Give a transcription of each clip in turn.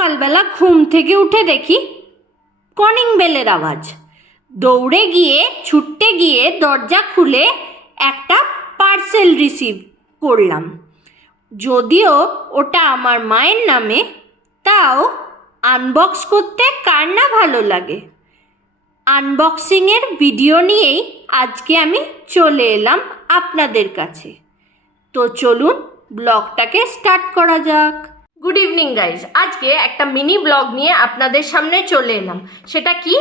সকালবেলা ঘুম থেকে উঠে দেখি কলিং বেলের আওয়াজ। দৌড়ে গিয়ে ছুটতে গিয়ে দরজা খুলে একটা পার্সেল রিসিভ করলাম। যদিও ওটা আমার মায়ের নামে, তাও আনবক্স করতে কার না ভালো লাগে। আনবক্সিংয়ের ভিডিও নিয়েই আজকে আমি চলে এলাম আপনাদের কাছে। তো চলুন ব্লগটাকে স্টার্ট করা যাক। গুড ইভিনিং গাইজ, আজকে একটা মিনি ব্লগ নিয়ে আপনাদের সামনে চলে এলাম। সেটা কি,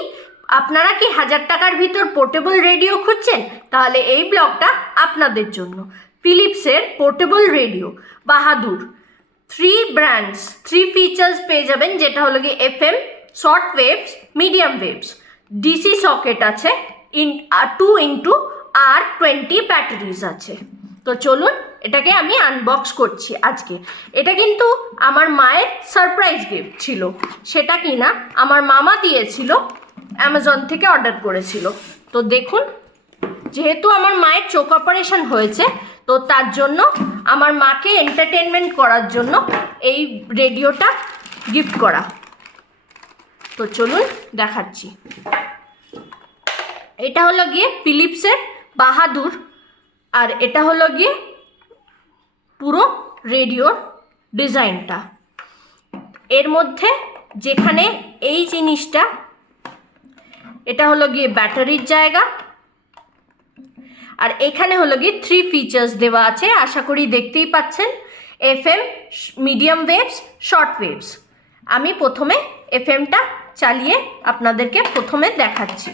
আপনারা কি 1000 টাকার ভিতর পোর্টেবল রেডিও খুঁজছেন? তাহলে এই ব্লগটা আপনাদের জন্য। ফিলিপসের পোর্টেবল রেডিও বাহাদুর, 3 ব্র্যান্ডস, 3 ফিচার্স পেয়ে যাবেন, যেটা হলো কি FM, short waves, medium waves, DC socket আছে, 2x R20 ব্যাটারিজ আছে। তো চলুন এটাকে আমি আনবক্স করছি আজকে। এটা কিন্তু আমার মায়ের সারপ্রাইজ গিফট ছিল, সেটা কি না আমার মামা দিয়েছিল, অ্যামাজন থেকে অর্ডার করেছিল। তো দেখুন, যেহেতু আমার মায়ের চোখ অপারেশন হয়েছে, তো তার জন্য আমার মাকে এন্টারটেনমেন্ট করার জন্য এই রেডিওটা গিফট করা। তো চলুন দেখাচ্ছি। এটা হলো গিয়ে ফিলিপসের বাহাদুর, আর এটা হলো গিয়ে পুরো রেডিওর ডিজাইনটা। এর মধ্যে যেখানে এই জিনিসটা, এটা হলো গিয়ে ব্যাটারির জায়গা, আর এখানে হলো গিয়ে 3 ফিচার্স দেওয়া আছে, আশা করি দেখতেই পাচ্ছেন। FM, medium waves, short waves. আমি প্রথমে FMটা চালিয়ে আপনাদেরকে প্রথমে দেখাচ্ছি।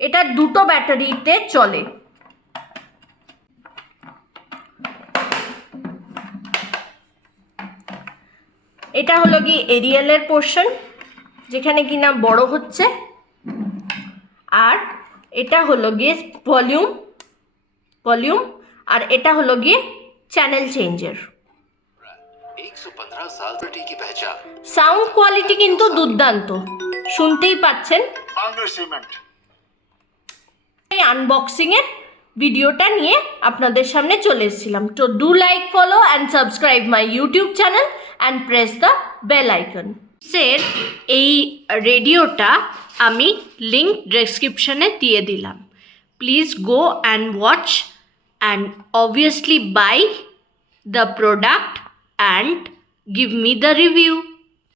এটা 2টো ব্যাটারিতে চলে। এটা হলো কি এরিয়ালের পোর্শন, যেখানে কিনা বড় হচ্ছে, আর এটা হলো গিয়ে ভলিউম, আর এটা হলো গিয়ে চ্যানেল চেঞ্জার। সাউন্ড কোয়ালিটি কিন্তু দুর্দান্ত, শুনতেই পাচ্ছেন। এই আনবক্সিং এর ভিডিওটা নিয়ে আপনাদের সামনে চলে এসেছিলাম। তো do like, follow and subscribe my YouTube channel and press the bell icon. এই রেডিওটা আমি লিঙ্ক ডেসক্রিপশনে দিয়ে দিলাম। Please go and watch and obviously buy the product and give me the review.